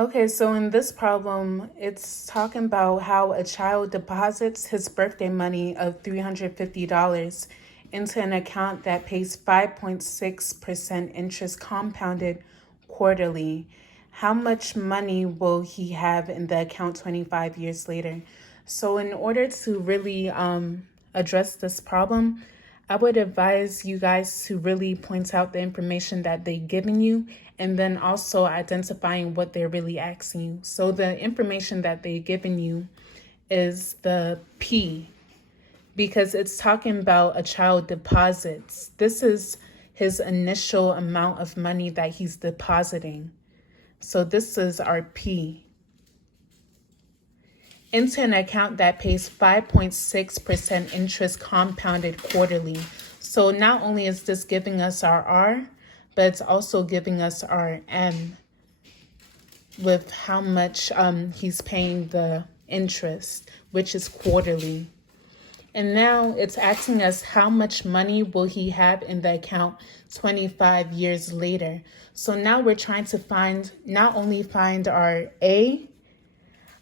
Okay, so in this problem, it's talking about how a child deposits his birthday money of $350 into an account that pays 5.6% interest compounded quarterly. How much money will he have in the account 25 years later? So in order to really address this problem, I would advise you guys to really point out the information that they've given you and then also identifying what they're really asking you. So the information that they've given you is the P, because it's talking about a child deposits. This is his initial amount of money that he's depositing. So this is our P. Into an account that pays 5.6% interest compounded quarterly. So not only is this giving us our R, but it's also giving us our M with how much he's paying the interest, which is quarterly. And now it's asking us how much money will he have in the account 25 years later. So now we're trying to not only find our A,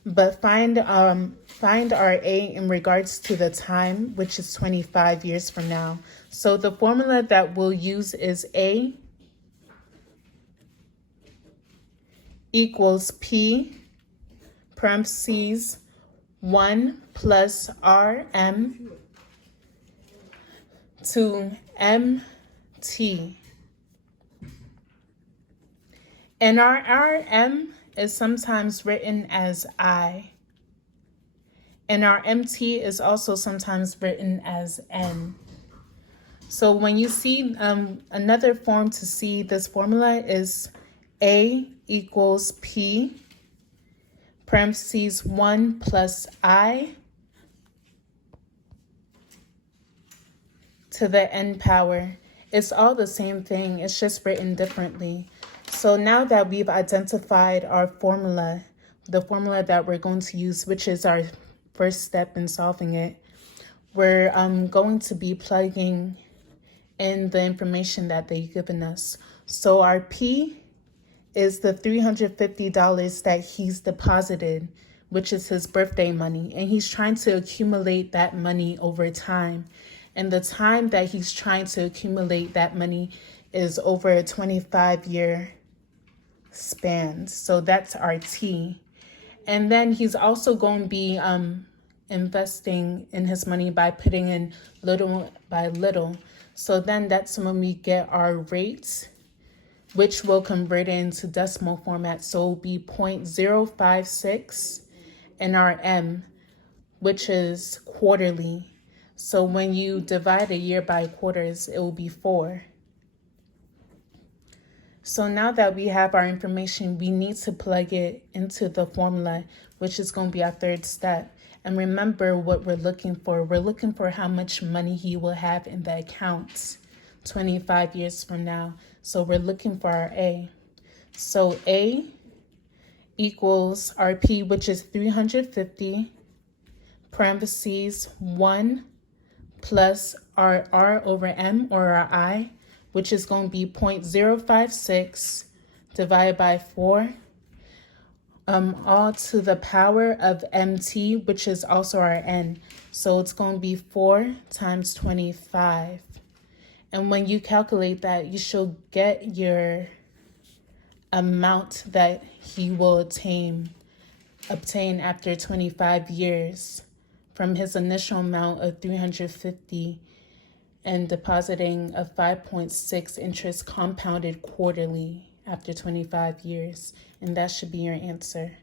but find our A in regards to the time, which is 25 years from now. So the formula that we'll use is A equals P parentheses 1 plus RM to MT. And our RM is sometimes written as I. And our MT is also sometimes written as N. So when you see another form to see this formula is A equals P parentheses 1 plus I to the N power. It's all the same thing, it's just written differently. So now that we've identified our formula, the formula that we're going to use, which is our first step in solving it, we're going to be plugging in the information that they've given us. So our P is the $350 that he's deposited, which is his birthday money. And he's trying to accumulate that money over time. And the time that he's trying to accumulate that money is over a 25-year span. So that's our T. And then he's also going to be investing in his money by putting in little by little. So then that's when we get our rate, which will convert it into decimal format. So it'll be 0.056 and our M, which is quarterly. So when you divide a year by quarters, it will be 4. So now that we have our information, we need to plug it into the formula, which is going to be our third step. And remember what we're looking for. We're looking for how much money he will have in the accounts 25 years from now. So we're looking for our A. So A equals our P, which is 350, parentheses 1 plus our R over M, or our I, which is going to be 0.056 divided by 4, all to the power of MT, which is also our N. So it's going to be 4 times 25. And when you calculate that, you should get your amount that he will obtain after 25 years from his initial amount of 350 and depositing a 5.6 interest compounded quarterly after 25 years. And that should be your answer.